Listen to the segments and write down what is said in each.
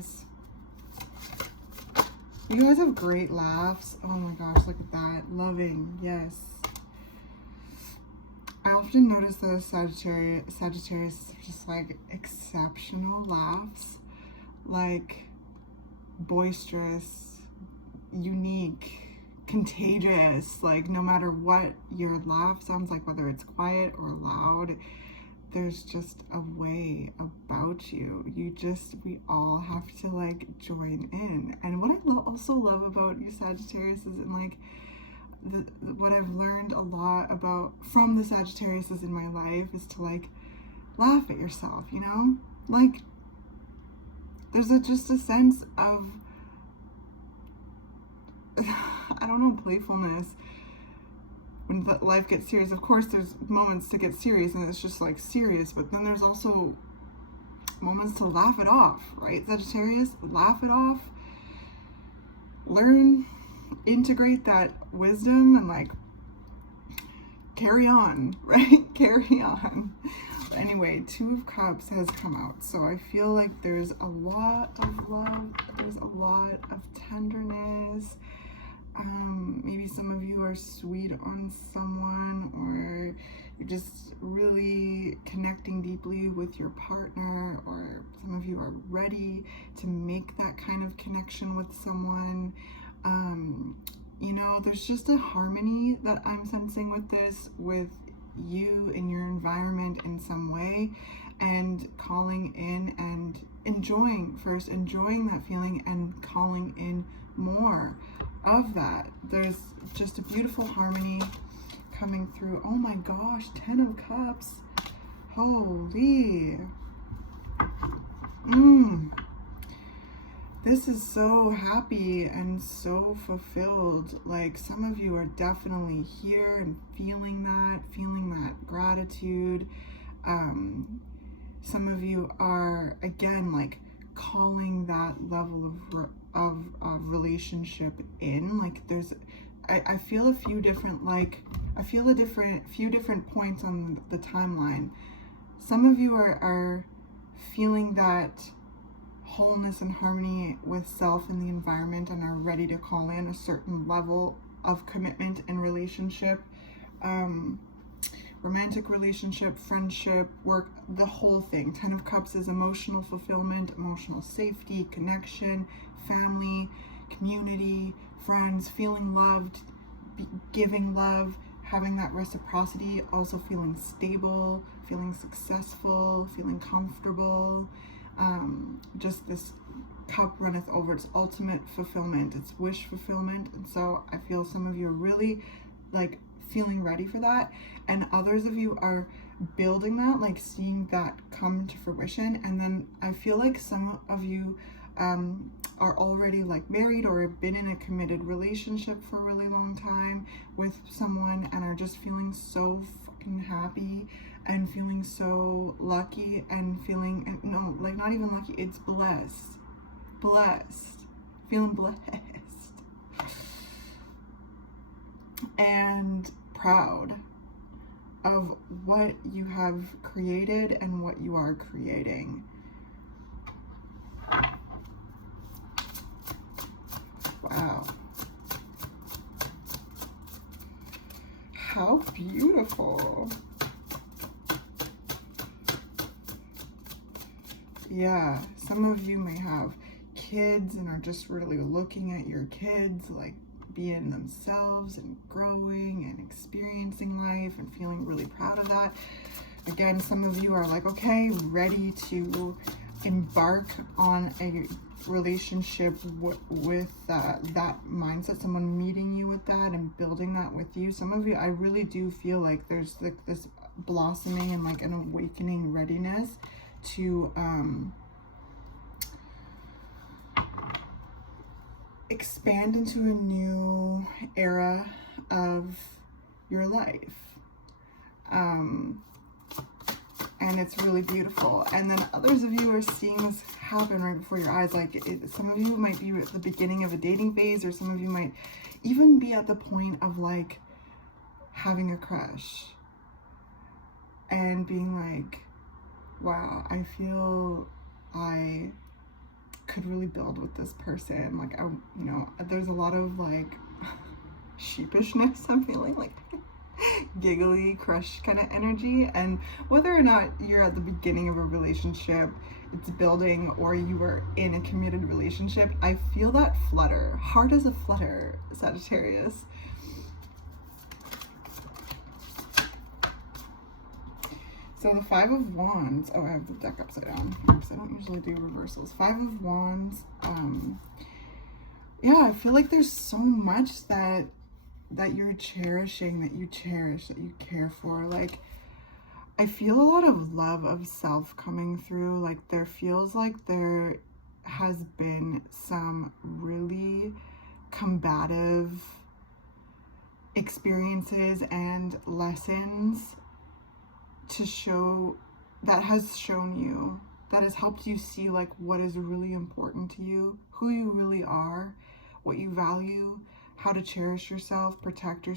guys. You guys have great laughs. Oh my gosh, look at that. Loving, yes. I often notice that Sagittarius just like exceptional laughs, like boisterous, unique, contagious. Like no matter what your laugh sounds like, whether it's quiet or loud, there's just a way about you. We all have to like join in. And what I also love about you Sagittarius is in like what I've learned a lot about from the Sagittariuses in my life is to like laugh at yourself, you know? Like there's just a sense of I don't know, playfulness when life gets serious. Of course there's moments to get serious and it's just like serious, but then there's also moments to laugh it off, right? Sagittarius, laugh it off, learn, integrate that wisdom and like carry on, right? Carry on. But anyway, Two of Cups has come out, so I feel like there's a lot of love, there's a lot of tenderness. Maybe some of you are sweet on someone, or you're just really connecting deeply with your partner, or some of you are ready to make that kind of connection with someone. You know, there's just a harmony that I'm sensing with this, with you in your environment in some way, and calling in and enjoying that feeling and calling in more of that. There's just a beautiful harmony coming through. Oh my gosh, 10 of Cups. Holy. This is so happy and so fulfilled. Like some of you are definitely here and feeling that gratitude. Some of you are again like calling that level of relationship in. Like there's I feel a few different few different points on the timeline. Some of you are feeling that wholeness and harmony with self and the environment and are ready to call in a certain level of commitment and relationship, romantic relationship, friendship, work, the whole thing. 10 of Cups is emotional fulfillment, emotional safety, connection, family, community, friends, feeling loved, giving love, having that reciprocity, also feeling stable, feeling successful, feeling comfortable. Just this cup runneth over. It's ultimate fulfillment, it's wish fulfillment. And so I feel some of you are really like feeling ready for that, and others of you are building that, like seeing that come to fruition. And then I feel like some of you are already like married or have been in a committed relationship for a really long time with someone and are just feeling so fucking happy and feeling so lucky and feeling, no, like not even lucky, it's blessed, feeling blessed and proud of what you have created and what you are creating. Wow. How beautiful. Yeah, some of you may have kids and are just really looking at your kids like being themselves and growing and experiencing life and feeling really proud of that. Again, some of you are like, okay, ready to embark on a relationship with that mindset, someone meeting you with that and building that with you. Some of you, I really do feel like there's like this blossoming and like an awakening readiness to expand into a new era of your life. And it's really beautiful. And then others of you are seeing this happen right before your eyes. Like some of you might be at the beginning of a dating phase, or some of you might even be at the point of like having a crush and being like, wow, I feel I could really build with this person. Like, there's a lot of like sheepishness I'm feeling, like giggly crush kind of energy. And whether or not you're at the beginning of a relationship, it's building, or you are in a committed relationship, I feel that flutter, hard as a flutter, Sagittarius. So the Five of Wands, oh, I have the deck upside down because I don't usually do reversals. Five of Wands, yeah, I feel like there's so much that you're cherishing, that you cherish, that you care for. Like, I feel a lot of love of self coming through. Like, there feels like there has been some really combative experiences and lessons to show, that has shown you, that has helped you see like what is really important to you, who you really are, what you value, how to cherish yourself, protect your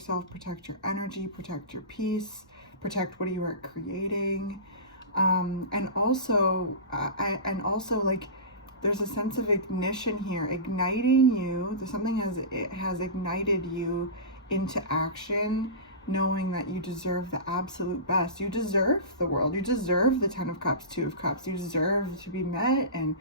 energy, protect your peace, protect what you are creating. And also like there's a sense of ignition here, igniting you. There's something has ignited you into action, knowing that you deserve the absolute best. You deserve the world. You deserve the 10 of Cups, 2 of Cups. You deserve to be met, and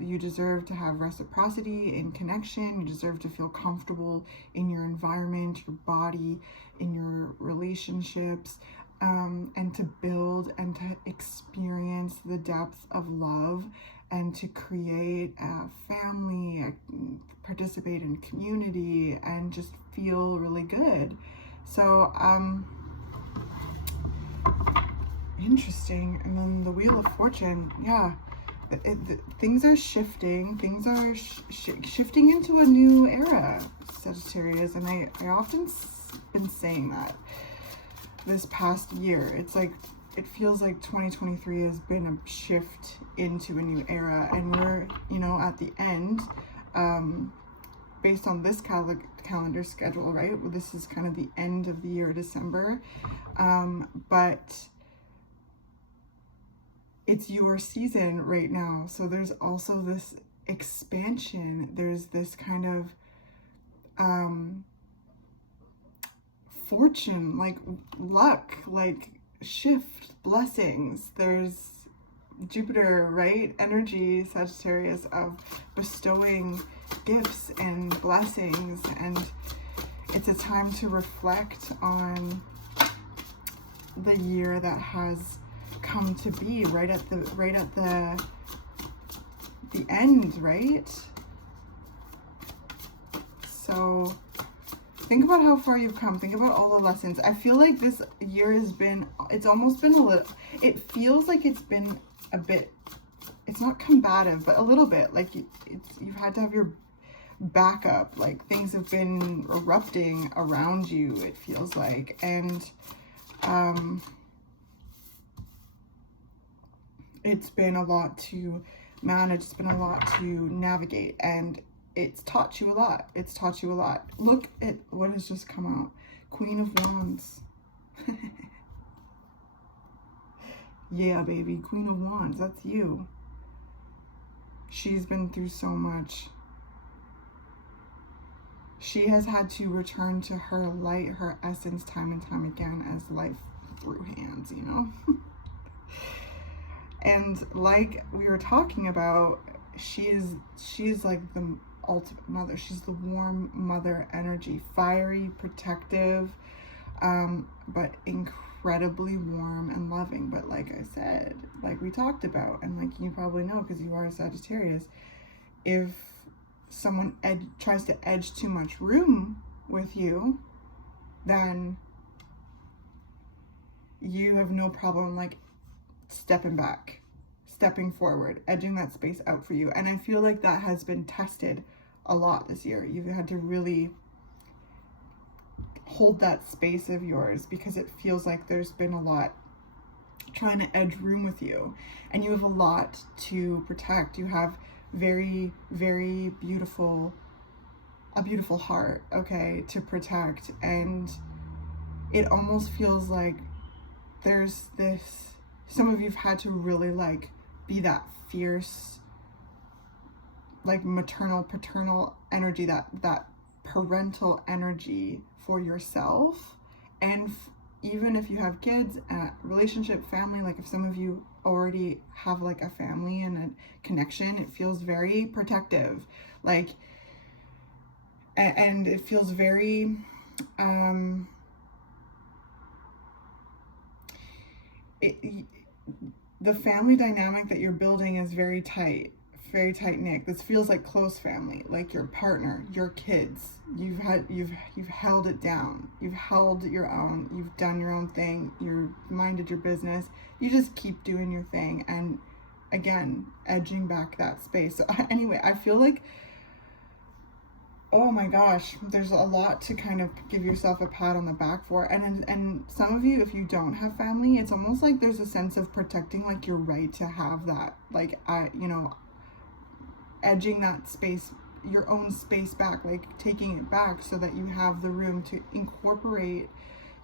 you deserve to have reciprocity in connection. You deserve to feel comfortable in your environment, your body, in your relationships, and to build and to experience the depth of love, and to create a family, participate in community, and just feel really good. So, interesting. And then the Wheel of Fortune, yeah. Things are shifting. Things are shifting into a new era, Sagittarius. And I often been saying that this past year. It's like, it feels like 2023 has been a shift into a new era. And we're, at the end, based on this calendar schedule, right? This is kind of the end of the year, December. But it's your season right now. So there's also this expansion. There's this kind of fortune, like luck, like shift, blessings. There's Jupiter, right? Energy, Sagittarius, of bestowing gifts and blessings. And it's a time to reflect on the year that has come to be, right at the end, right? So think about how far you've come. Think about all the lessons. I feel like this year has been, it's almost been a little, it feels like it's been a bit, it's not combative, but a little bit, like you've had to have your backup, like things have been erupting around you, it feels like. And it's been a lot to manage, it's been a lot to navigate, and it's taught you a lot. It's taught you a lot. Look at what has just come out. Queen of Wands. Yeah, baby. Queen of Wands. That's you. She's been through so much. She has had to return to her light, her essence, time and time again, as life threw hands, And like we were talking about, she's like the ultimate mother. She's the warm mother energy, fiery, protective, but incredibly warm and loving. But like I said, like we talked about, and like you probably know because you are a Sagittarius, if someone tries to edge too much room with you, then you have no problem like stepping back, stepping forward, edging that space out for you. And I feel like that has been tested a lot this year. You've had to really hold that space of yours because it feels like there's been a lot trying to edge room with you, and you have a lot to protect. You have very, very beautiful, a beautiful heart, okay, to protect. And it almost feels like there's this, some of you've had to really like be that fierce like maternal, paternal energy, that parental energy for yourself. And even if you have kids, relationship, family, like if some of you already have like a family and a connection, it feels very protective, like, and it feels very, the family dynamic that you're building is very tight, very tight knit. This feels like close family, like your partner, your kids. You've held it down. You've held your own. You've done your own thing. You've minded your business. You just keep doing your thing, and again, edging back that space. So anyway, I feel like, oh my gosh, there's a lot to kind of give yourself a pat on the back for. And some of you, if you don't have family, it's almost like there's a sense of protecting like your right to have that, like, edging that space, your own space back, like taking it back so that you have the room to incorporate,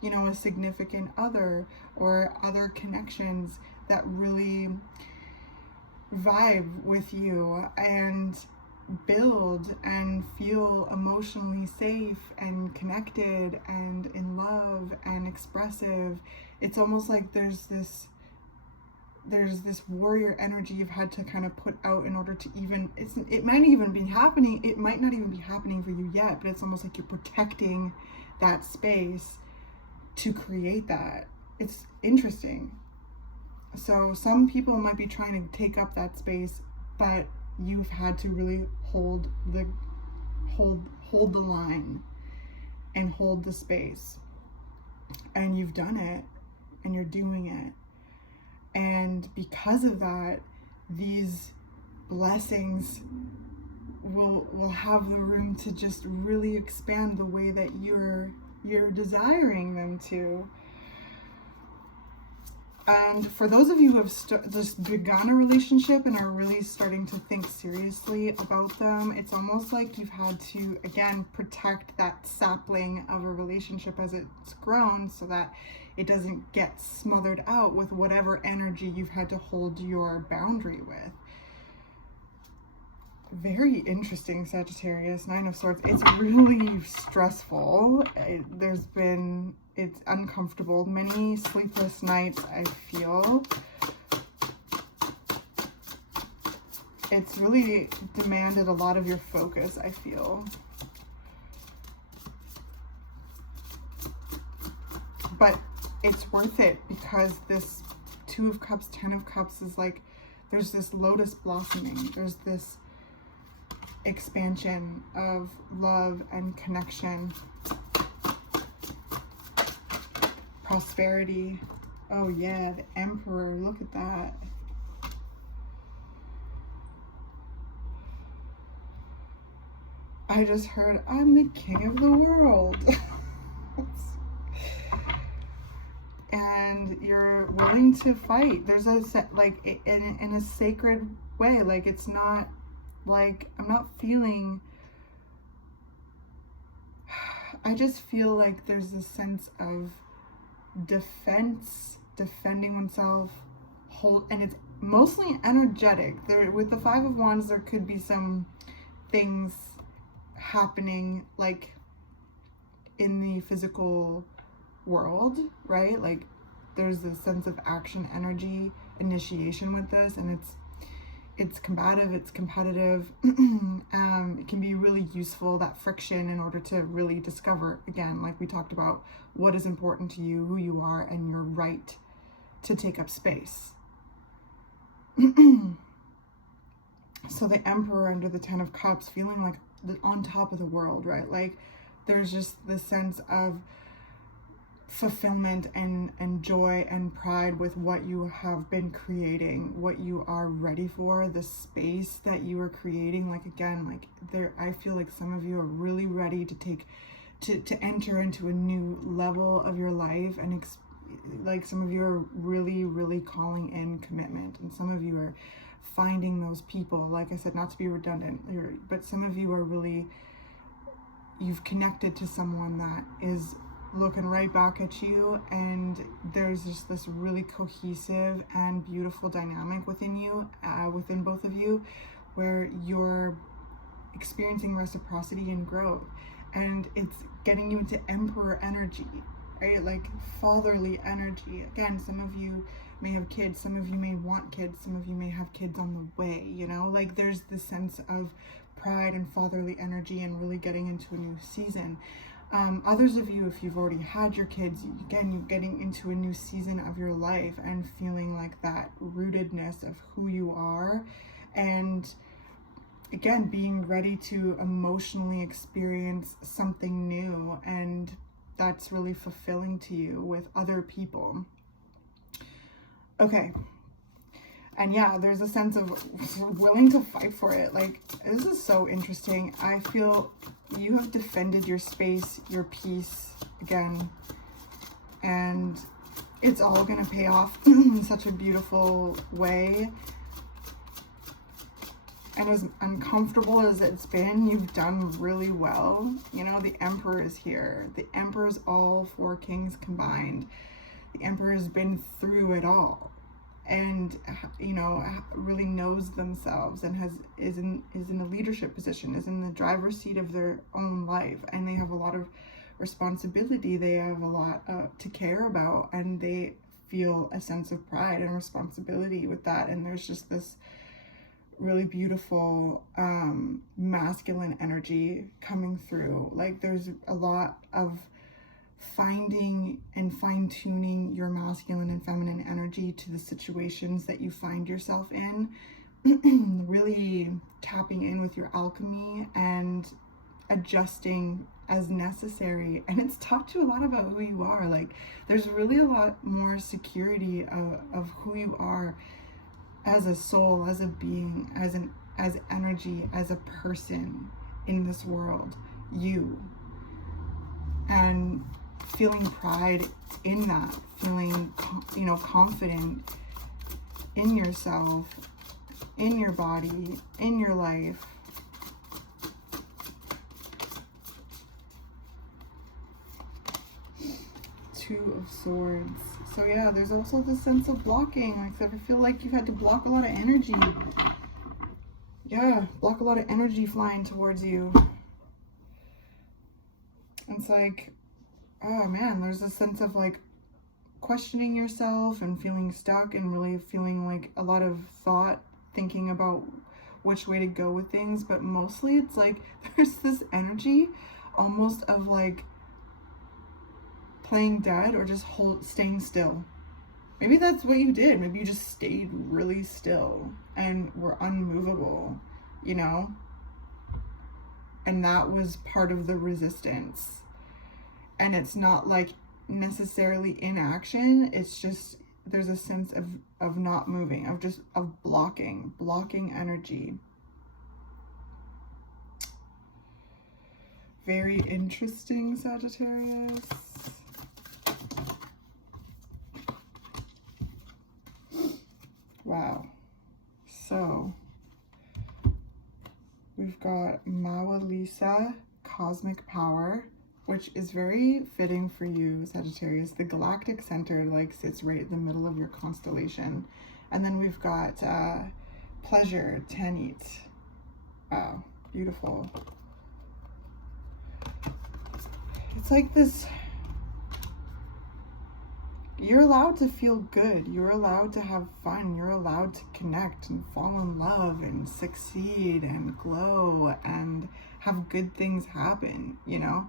a significant other or other connections that really vibe with you and build and feel emotionally safe and connected and in love and expressive. It's almost like there's this warrior energy you've had to kind of put out in order to even, it might even be happening, it might not even be happening for you yet, but it's almost like you're protecting that space to create that. It's interesting. So some people might be trying to take up that space, but you've had to really hold the line and hold the space, and you've done it, and you're doing it. And because of that, these blessings will have the room to just really expand the way that you're desiring them to. And for those of you who have just begun a relationship and are really starting to think seriously about them, it's almost like you've had to, again, protect that sapling of a relationship as it's grown so that it doesn't get smothered out with whatever energy you've had to hold your boundary with. Very interesting, Sagittarius. 9 of Swords. It's really stressful. It's uncomfortable. Many sleepless nights, I feel. It's really demanded a lot of your focus, I feel. But it's worth it, because this 2 of Cups, 10 of Cups is like, there's this lotus blossoming. There's this expansion of love and connection. Prosperity. Oh yeah, the Emperor. Look at that. I just heard, I'm the king of the world. And you're willing to fight. There's a like in a sacred way. Like, it's not like, I'm not feeling, I just feel like there's a sense of defense, defending oneself, and it's mostly energetic. There, with the 5 of Wands, there could be some things happening like in the physical world, right? Like, there's this sense of action, energy, initiation with this, and it's combative, it's competitive. It can be really useful, that friction, in order to really discover, again, like we talked about, what is important to you, who you are, and your right to take up space. So the Emperor under the 10 of Cups, feeling like on top of the world, right? Like, there's just this sense of fulfillment and joy and pride with what you have been creating, what you are ready for, the space that you are creating. Like, again, like, there, I feel like some of you are really ready to enter into a new level of your life, and like, some of you are really calling in commitment, and some of you are finding those people. Like I said, not to be redundant, but some of you are really, you've connected to someone that is looking right back at you, and there's just this really cohesive and beautiful dynamic within you, within both of you, where you're experiencing reciprocity and growth, and it's getting you into emperor energy, right? Like fatherly energy. Again, some of you may have kids, some of you may want kids, some of you may have kids on the way, you know, like there's this sense of pride and fatherly energy and really getting into a new season. Others of you, if you've already had your kids, again, you're getting into a new season of your life and feeling like that rootedness of who you are, and again, being ready to emotionally experience something new, and that's really fulfilling to you with other people. Okay. And yeah, there's a sense of willing to fight for it. Like, this is so interesting. I feel you have defended your space, your peace again, and it's all going to pay off in such a beautiful way. And as uncomfortable as it's been, you've done really well. You know, the Emperor is here. The Emperor's all 4 kings combined. The Emperor has been through it all, and you know, really knows themselves, and is in a leadership position, is in the driver's seat of their own life, and they have a lot of responsibility. They have a lot to care about, and they feel a sense of pride and responsibility with that. And there's just this really beautiful masculine energy coming through. Like, there's a lot of finding and fine-tuning your masculine and feminine energy to the situations that you find yourself in. Really tapping in with your alchemy and adjusting as necessary. And it's taught you a lot about who you are. Like, there's really a lot more security of who you are as a soul, as a being, as energy, as a person in this world, you. And feeling pride in that, feeling, you know, confident in yourself, in your body, in your life. Two of Swords. So yeah, there's also this sense of blocking. Like, I feel like you've had to block a lot of energy. Yeah, block a lot of energy flying towards you. It's like, oh man, there's a sense of like questioning yourself and feeling stuck, and really feeling like a lot of thought, thinking about which way to go with things. But mostly it's like there's this energy almost of like playing dead, or just staying still. Maybe that's what you did. Maybe you just stayed really still and were unmovable, you know? And that was part of the resistance. And it's not like necessarily inaction. It's just, there's a sense of not moving, of blocking energy. Very interesting, Sagittarius. Wow. So we've got Mawa Lisa, Cosmic Power, which is very fitting for you, Sagittarius. The galactic center like sits right in the middle of your constellation. And then we've got Pleasure, Tanit. Wow, beautiful. It's like this, you're allowed to feel good. You're allowed to have fun. You're allowed to connect and fall in love and succeed and glow and have good things happen, you know?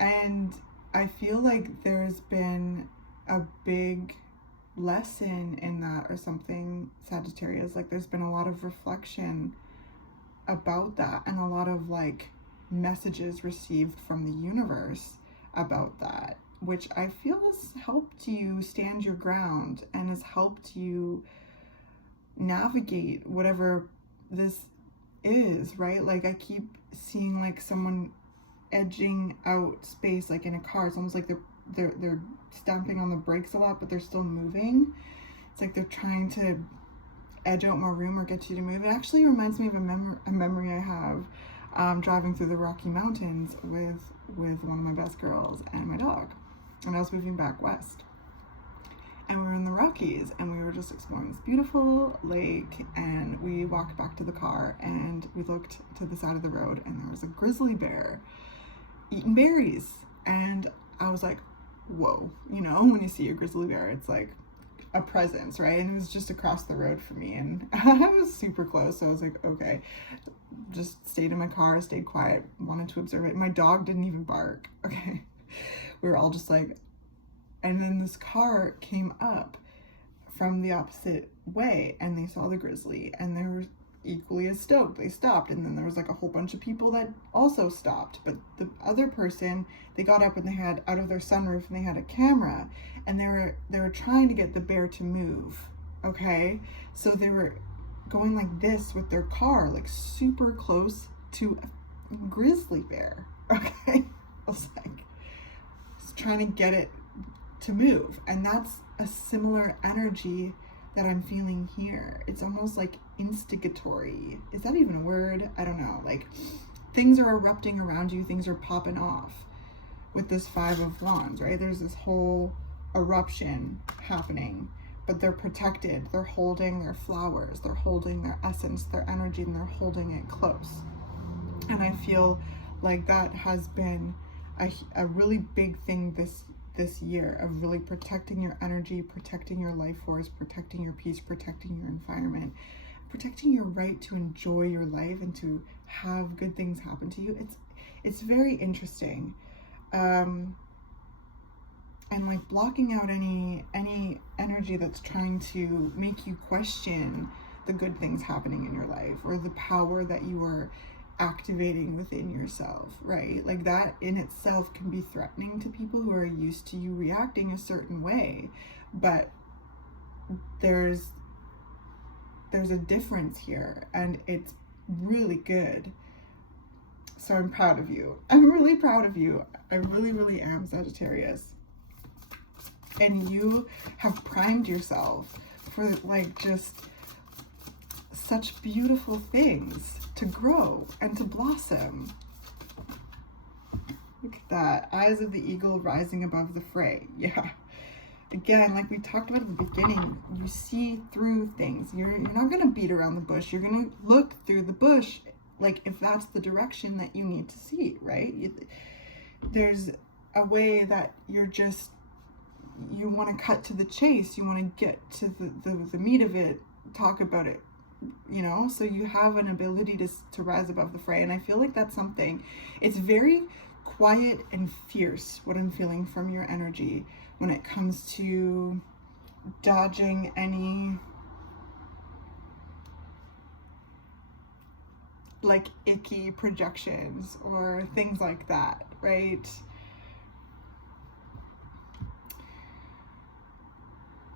And I feel like there's been a big lesson in that or something, Sagittarius. Like, there's been a lot of reflection about that, and a lot of like messages received from the universe about that, which I feel has helped you stand your ground and has helped you navigate whatever this is, right? Like, I keep seeing like someone edging out space, like in a car. It's almost like they're stamping on the brakes a lot, but they're still moving. It's like they're trying to edge out more room or get you to move. It actually reminds me of a memory I have driving through the Rocky Mountains with one of my best girls and my dog, and I was moving back west. and we were in the Rockies, and we were just exploring this beautiful lake, and we walked back to the car, and we looked to the side of the road, and there was a grizzly bear eating berries. And I was like, whoa, you know, when you see a grizzly bear, it's like a presence, right? And it was just across the road from me, and I was super close, so I was like, okay. Just stayed in my car, stayed quiet, wanted to observe it. My dog didn't even bark, okay? We were all just like, and then this car came up from the opposite way, and they saw the grizzly, and they were equally as stoked. They stopped, and then there was like a whole bunch of people that also stopped. But the other person, they got up and they had out of their sunroof, and they had a camera, and they were trying to get the bear to move, okay? So they were going like this with their car, like super close to a grizzly bear, okay? I was like, just trying to get it to move. And that's a similar energy that I'm feeling here. It's almost like instigatory. Is that even a word? I don't know. Like, things are erupting around you, things are popping off with this Five of Wands, right? There's this whole eruption happening, but they're protected. They're holding their flowers, they're holding their essence, their energy, and they're holding it close. And I feel like that has been a really big thing this year, of really protecting your energy, protecting your life force, protecting your peace, protecting your environment, protecting your right to enjoy your life and to have good things happen to you. It's very interesting. And like blocking out any energy that's trying to make you question the good things happening in your life, or the power that you are activating within yourself, right? Like that in itself can be threatening to people who are used to you reacting a certain way. But there's a difference here, and it's really good. So I'm proud of you. I'm really proud of you. I really, really am, Sagittarius. And you have primed yourself for like just such beautiful things to grow and to blossom. Look at that. Eyes of the eagle rising above the fray. Yeah. Again, like we talked about at the beginning, you see through things. You're not going to beat around the bush. You're going to look through the bush, like if that's the direction that you need to see, right? There's a way that you want to cut to the chase. You want to get to the meat of it, talk about it, you know? So you have an ability to rise above the fray. And I feel like that's something, it's very quiet and fierce, what I'm feeling from your energy when it comes to dodging any like icky projections or things like that, right?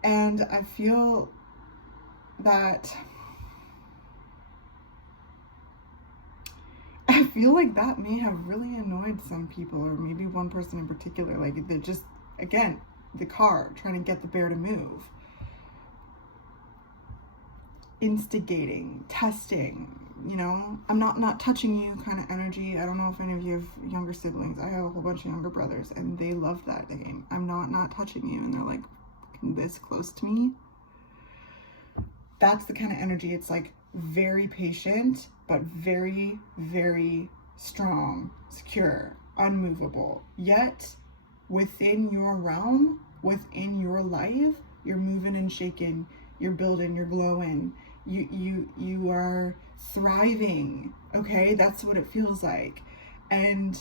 And I feel like that may have really annoyed some people, or maybe one person in particular. Like, they're just, again, the car trying to get the bear to move, instigating, testing, you know, I'm not touching you kind of energy. I don't know if any of you have younger siblings. I have a whole bunch of younger brothers, and they love that game. I'm not touching you, and they're like this close to me. That's the kind of energy. It's like very patient, but very, very strong, secure, unmovable. Yet within your realm, within your life, you're moving and shaking, you're building, you're glowing, you are thriving. Okay, that's what it feels like. And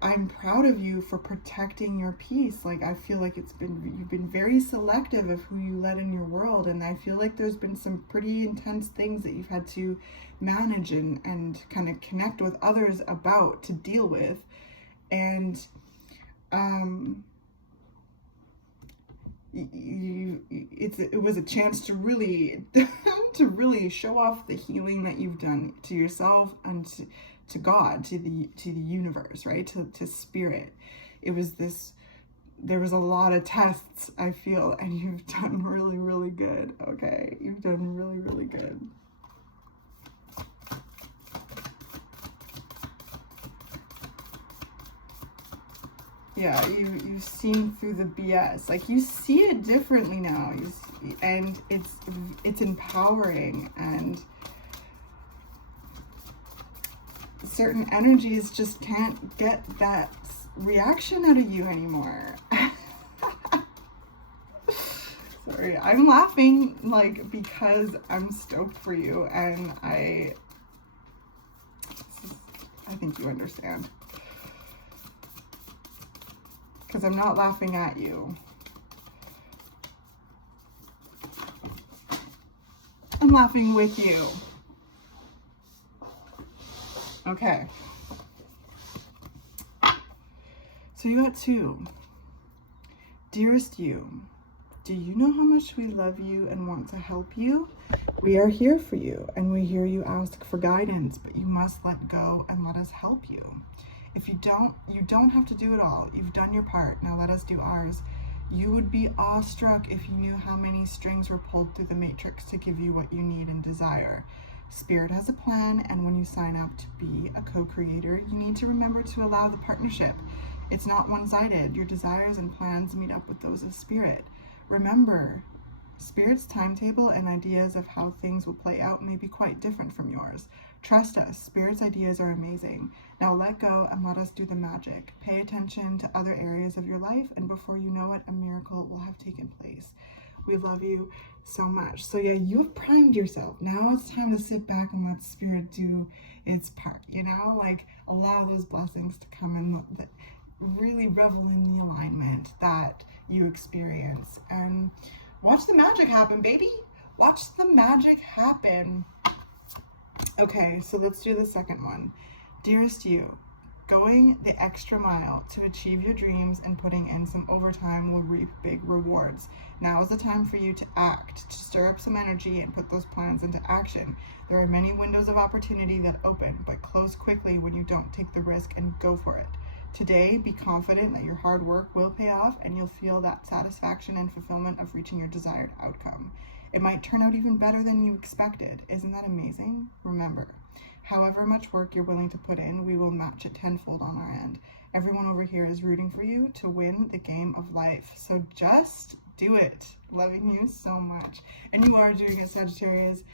I'm proud of you for protecting your peace. Like, I feel like you've been very selective of who you let in your world, and I feel like there's been some pretty intense things that you've had to manage and kind of connect with others about, to deal with. And it was a chance to really to really show off the healing that you've done to yourself and to God, to the universe, right? To spirit. There was a lot of tests, I feel, and you've done really, really good. Okay, you've done really, really good. Yeah, you've seen through the BS. Like, you see it differently now. And it's empowering, and certain energies just can't get that reaction out of you anymore. Sorry, I'm laughing like because I'm stoked for you, and I think you understand. Because I'm not laughing at you. I'm laughing with you. Okay. So you got 2. Dearest you, do you know how much we love you and want to help you? We are here for you, and we hear you ask for guidance, but you must let go and let us help you. If you don't have to do it all. You've done your part. Now let us do ours. You would be awestruck if you knew how many strings were pulled through the matrix to give you what you need and desire. Spirit has a plan, and when you sign up to be a co-creator, you need to remember to allow the partnership. It's not one-sided. Your desires and plans meet up with those of Spirit. Remember, Spirit's timetable and ideas of how things will play out may be quite different from yours. Trust us, Spirit's ideas are amazing. Now let go and let us do the magic. Pay attention to other areas of your life, and before you know it, a miracle will have taken place. We love you so much. So yeah, you have primed yourself. Now it's time to sit back and let Spirit do its part, you know? Like, allow those blessings to come in, really revel in the alignment that you experience. And watch the magic happen, baby. Watch the magic happen. Okay, so let's do the second one. Dearest you, going the extra mile to achieve your dreams and putting in some overtime will reap big rewards. Now is the time for you to act, to stir up some energy and put those plans into action. There are many windows of opportunity that open, but close quickly when you don't take the risk and go for it. Today, be confident that your hard work will pay off, and you'll feel that satisfaction and fulfillment of reaching your desired outcome. It might turn out even better than you expected. Isn't that amazing? Remember, however much work you're willing to put in, we will match it tenfold on our end. Everyone over here is rooting for you to win the game of life. So just do it. Loving you so much. And you are doing it, Sagittarius.